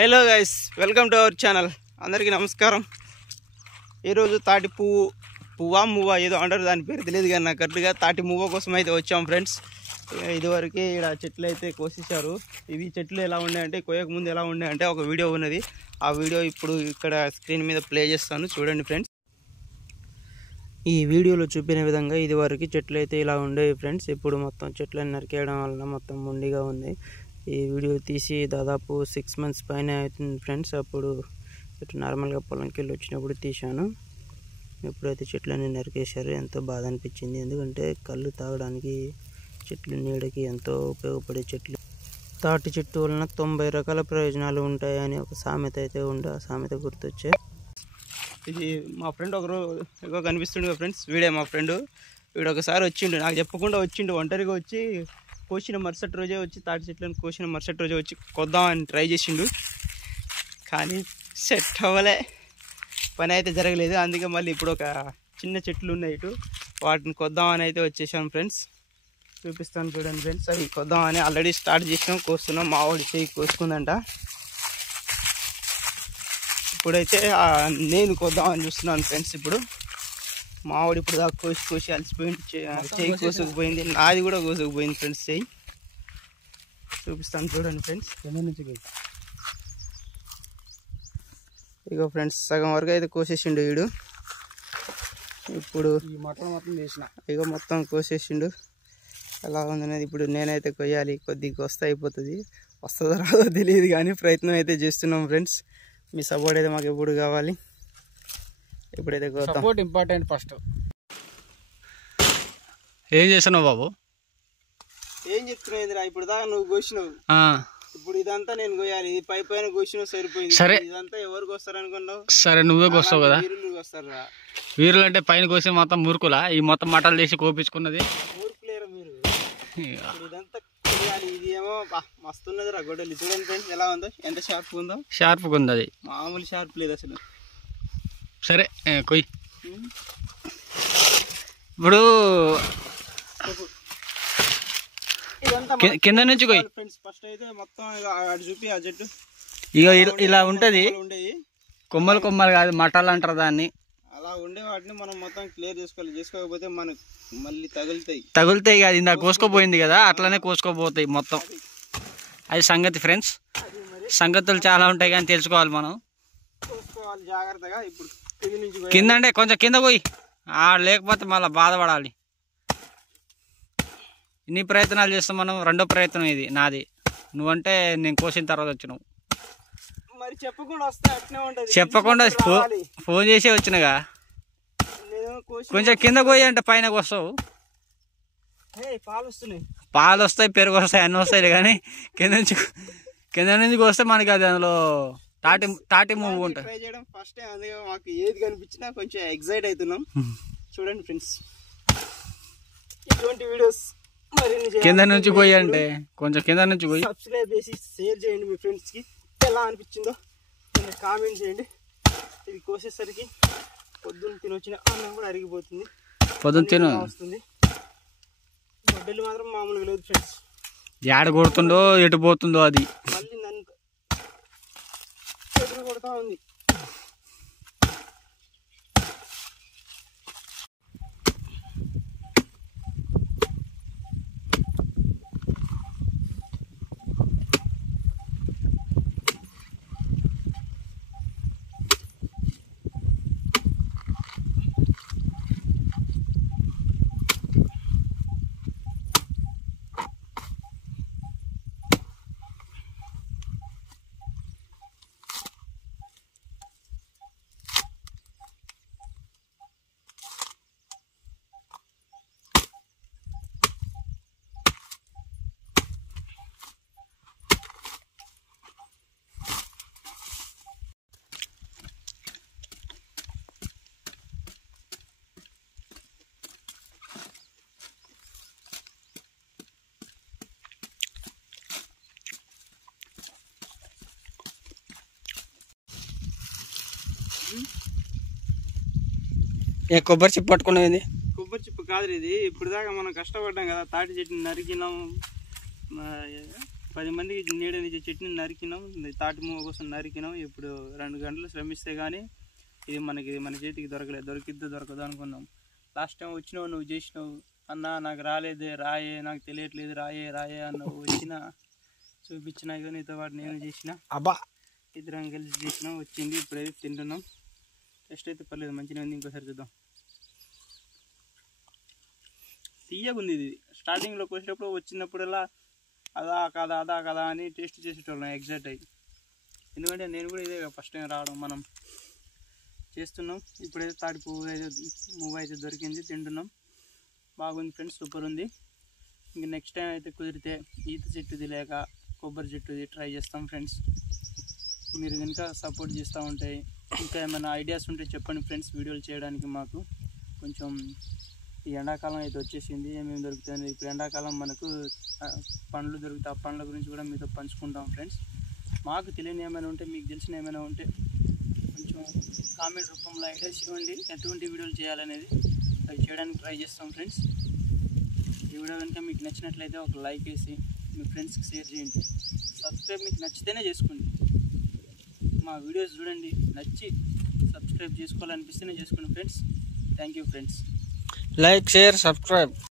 Hello guys, welcome to our channel. అందరికీ నమస్కారం. ఈరోజు తాటి పువ్వా ఏదో అంటారు, దాని పేరు తెలియదు కానీ నాకు కరెక్ట్గా తాటి మువ్వ కోసం అయితే వచ్చాం ఫ్రెండ్స్. ఇదివరకే ఇక్కడ చెట్లు అయితే కోసేశారు. ఇవి చెట్లు ఎలా ఉన్నాయంటే, కోయక ముందు ఎలా ఉన్నాయంటే ఒక వీడియో ఉన్నది. ఆ వీడియో ఇప్పుడు ఇక్కడ స్క్రీన్ మీద ప్లే చేస్తాను, చూడండి ఫ్రెండ్స్. ఈ వీడియోలో చూపిన విధంగా ఇదివరకు చెట్లు అయితే ఇలా ఉండేవి ఫ్రెండ్స్. ఇప్పుడు మొత్తం చెట్లను నరికేయడం వలన మొత్తం మొండిగా ఉంది. ఈ వీడియో తీసి దాదాపు 6 months పైన అవుతుంది ఫ్రెండ్స్. అప్పుడు ఇటు నార్మల్గా పొలంకి వెళ్ళి వచ్చినప్పుడు తీశాను. ఎప్పుడైతే చెట్లన్నీ నరికేశారో ఎంతో బాధ అనిపించింది. ఎందుకంటే కళ్ళు తాగడానికి చెట్లు నీడకి ఎంతో ఉపయోగపడే చెట్లు. తాటి చెట్టు వలన 90 రకాల ప్రయోజనాలు ఉంటాయని ఒక సామెత అయితే ఉండే, ఆ సామెత గుర్తొచ్చే. ఇది మా ఫ్రెండ్ ఒకరు ఎక్కువ కనిపిస్తుండే ఫ్రెండ్స్. వీడే మా ఫ్రెండ్. వీడు ఒకసారి వచ్చిండు, నాకు చెప్పకుండా వచ్చిండు. ఒంటరిగా వచ్చి కోసిన మరుసటి రోజే వచ్చి తాటి చెట్లను కోసిన మరుసటి రోజే వచ్చి కొద్దామని ట్రై చేసిండు. కానీ సెట్ అవ్వలే, పని అయితే జరగలేదు. అందుకే మళ్ళీ ఇప్పుడు ఒక చిన్న చెట్లు ఉన్నాయి ఇటు, వాటిని కొద్దామని అయితే వచ్చేసాం ఫ్రెండ్స్. చూపిస్తాను చూడండి ఫ్రెండ్స్. అవి కొద్దామని ఆల్రెడీ స్టార్ట్ చేసినాం, కోస్తున్నాం. మా వాడి చేయి కోసుకుందంట. ఇప్పుడైతే నేను కొద్దామని చూస్తున్నాను ఫ్రెండ్స్. ఇప్పుడు మావాడు ఇప్పుడు దాకా కోసి అలసిపోయింది, చేయి కోసుకుపోయింది. నాది కూడా కోసుకుపోయింది ఫ్రెండ్స్ చేయి. చూపిస్తాను చూడండి ఫ్రెండ్స్. ఇగో ఫ్రెండ్స్, సగం వరకు అయితే కోసేసిండు వీడు. ఇప్పుడు ఇగో మొత్తం కోసేసిండు. ఎలా ఉందనేది ఇప్పుడు నేనైతే కొయ్యాలి. కొద్దిగా వస్తే అయిపోతుంది. వస్తుందో రాదో తెలియదు కానీ ప్రయత్నం అయితే చేస్తున్నాం ఫ్రెండ్స్. మీ సపోర్ట్ అయితే మాకు ఎప్పుడు కావాలి. ఇప్పుడైతే సపోర్ట్ ఇంపార్టెంట్. ఫస్ట్ ఏం చేస్తున్నావు బాబు? ఏం చెప్తున్నావు? ఇప్పుడు దాకా నువ్వు కోసినావు, ఇప్పుడు ఇదంతా నేను కోయాలి. ఇది పైన కోసినావు సరిపోయింది. సరే, ఇదంతా ఎవరికి వస్తారు అనుకున్నావు? సరే, నువ్వే కోస్తావు కదా. వస్తారా వీరులు అంటే పైన కోసి మొత్తం మురుకులా? ఈ మొత్తం మటలు చేసి కోపించుకున్నది ఊరుకులేరా మీరు? ఇదంతా కోయాలి. ఇది ఏమో మస్తున్నది రా గొడ్డలి. చూడండి ఫ్రెండ్స్ ఎలా ఉందో, ఎంత షార్ప్ ఉందో. షార్ప్గా ఉంది అది, మామూలు షార్ప్ లేదు అసలు. సరే కొయ్యి. ఇప్పుడు కింద నుంచి కొయ్యి ఫ్రెండ్స్. ఫస్ట్ అయితే మొత్తం అటు చూపి ఆ చెట్టు ఇక ఇలా ఉంటది. కొమ్మలు కొమ్మలు కాదు, మటాలు అంటారు దాన్ని. అలా ఉండే వాటిని మనం మొత్తం క్లియర్ చేసుకోవాలి. చేసుకోకపోతే మనకు మళ్ళీ తగులుతాయి కదా. ఇందాక కోసుకోపోయింది కదా, అట్లనే కోసుకోపోతాయి మొత్తం. అది సంగతి ఫ్రెండ్స్. సంగతులు చాలా ఉంటాయి కానీ తెలుసుకోవాలి మనం, చూసుకోవాలి జాగ్రత్తగా. ఇప్పుడు కింద అంటే కొంచెం కింద పోయి, లేకపోతే మళ్ళీ బాధపడాలి. ఇన్ని ప్రయత్నాలు చేస్తాం మనం. రెండో ప్రయత్నం ఇది నాది. నువ్వంటే నేను కోసిన తర్వాత వచ్చినావు. మరి చెప్పకుండా వస్తే అట్నే ఉంటది. చెప్పకుండా ఫోన్ చేసి వచ్చినగా. కొంచెం కింద పోయి అంటే పైన వస్తావు. పాలు వస్తాయి, పెరుగు వస్తాయి, అన్నీ వస్తాయి. కానీ కింద నుంచి వస్తే మనకి అది అందులో తాటి మువ్వు ఉంటుంది. ట్రై చేయడం ఫస్ట్ టైం, అందుకే మాకు ఏది కనిపించినా కొంచెం ఎక్సైట్ అవుతున్నాం. చూడండి ఫ్రెండ్స్, ఇటువంటి వీడియోస్ కింద నుంచి పోయి అంటే కొంచెం కింద నుంచి పోయి సబ్స్క్రైబ్ చేసి షేర్ చేయండి. మీ ఫ్రెండ్స్ కి ఎలా అనిపించిందో కామెంట్ చేయండి. ఇది కోసేసరికి పొద్దున్న తినొచ్చిన అన్నం కూడా అరిగిపోతుంది. పొద్దున్న తిన వస్తుంది. గొడ్డలు మాత్రం మామూలుగా లేదు ఫ్రెండ్స్. ఏడ కొడుతుందో ఎటు పోతుందో అది మళ్ళీ నన్ను ఎదురు కొడతా ఉంది. కొబ్బరి చిప్పు పట్టుకునేది. కొబ్బరి చిప్పు కాదు ఇది. ఇప్పుడు దాకా మనం కష్టపడ్డాం కదా, తాటి చెట్టుని నరికినాం, 10 మందికి నీడనిచ్చే చెట్టుని నరికినాం, తాటి మువ్వ కోసం నరికినాం. ఇప్పుడు 2 గంటలు శ్రమిస్తే కానీ ఇది మన చేతికి దొరకలేదు. దొరకదు అనుకున్నాం. లాస్ట్ టైం వచ్చినావు, నువ్వు చేసినావు అన్న, నాకు రాలేదే, రాయే, నాకు తెలియట్లేదు, రాయే అన్నావు. వచ్చినా చూపించినా ఇక నీతో పాటు నేను చేసిన, ఇద్దరం కలిసి చేసినాం. వచ్చింది, ఇప్పుడైతే తింటున్నాం. టెస్ట్ అయితే పర్లేదు, మంచిగా ఉంది. ఇంకోసారి చూద్దాం. తీయగుంది ఇది. స్టార్టింగ్లోకి వచ్చేటప్పుడు వచ్చినప్పుడల్లా అదా కదా అని టేస్ట్ చేసేటోళ్ళం ఎగ్జాక్ట్ అయ్యి. ఎందుకంటే నేను కూడా ఇదే ఫస్ట్ టైం రావడం. మనం చేస్తున్నాం. ఇప్పుడైతే తాటి మువ్వ అయితే దొరికింది, తింటున్నాం. బాగుంది ఫ్రెండ్స్, సూపర్ ఉంది. ఇంక నెక్స్ట్ టైం అయితే కుదిరితే ఈత చెట్టుది లేక కొబ్బరి చెట్టుది ట్రై చేస్తాం ఫ్రెండ్స్. మీరు కనుక సపోర్ట్ చేస్తూ ఉంటే, ఇంకా ఏమైనా ఐడియాస్ ఉంటే చెప్పండి ఫ్రెండ్స్, వీడియోలు చేయడానికి. మాకు కొంచెం ఈ ఎండాకాలం అయితే వచ్చేసింది, ఏమేమి దొరుకుతాయి. ఇప్పుడు ఎండాకాలం మనకు పండ్లు దొరుకుతాయి. ఆ పండ్ల గురించి కూడా మీతో పంచుకుంటాం ఫ్రెండ్స్. మాకు తెలియని ఏమైనా ఉంటే, మీకు తెలిసిన ఏమైనా ఉంటే కొంచెం కామెంట్ రూపంలో ఐడియాస్ ఇవ్వండి, ఎటువంటి వీడియోలు చేయాలనేది. అవి చేయడానికి ట్రై చేస్తాం ఫ్రెండ్స్. ఈ వీడియో కనుక మీకు నచ్చినట్లయితే ఒక లైక్ వేసి మీ ఫ్రెండ్స్కి షేర్ చేయండి. సబ్స్క్రైబ్ మీకు నచ్చితేనే చేసుకోండి. మా వీడియోస్ చూడండి, నచ్చి సబ్స్క్రైబ్ చేసుకోవాలనిపిస్తేనే చేసుకోండి friends. Thank you friends. Like, share, subscribe.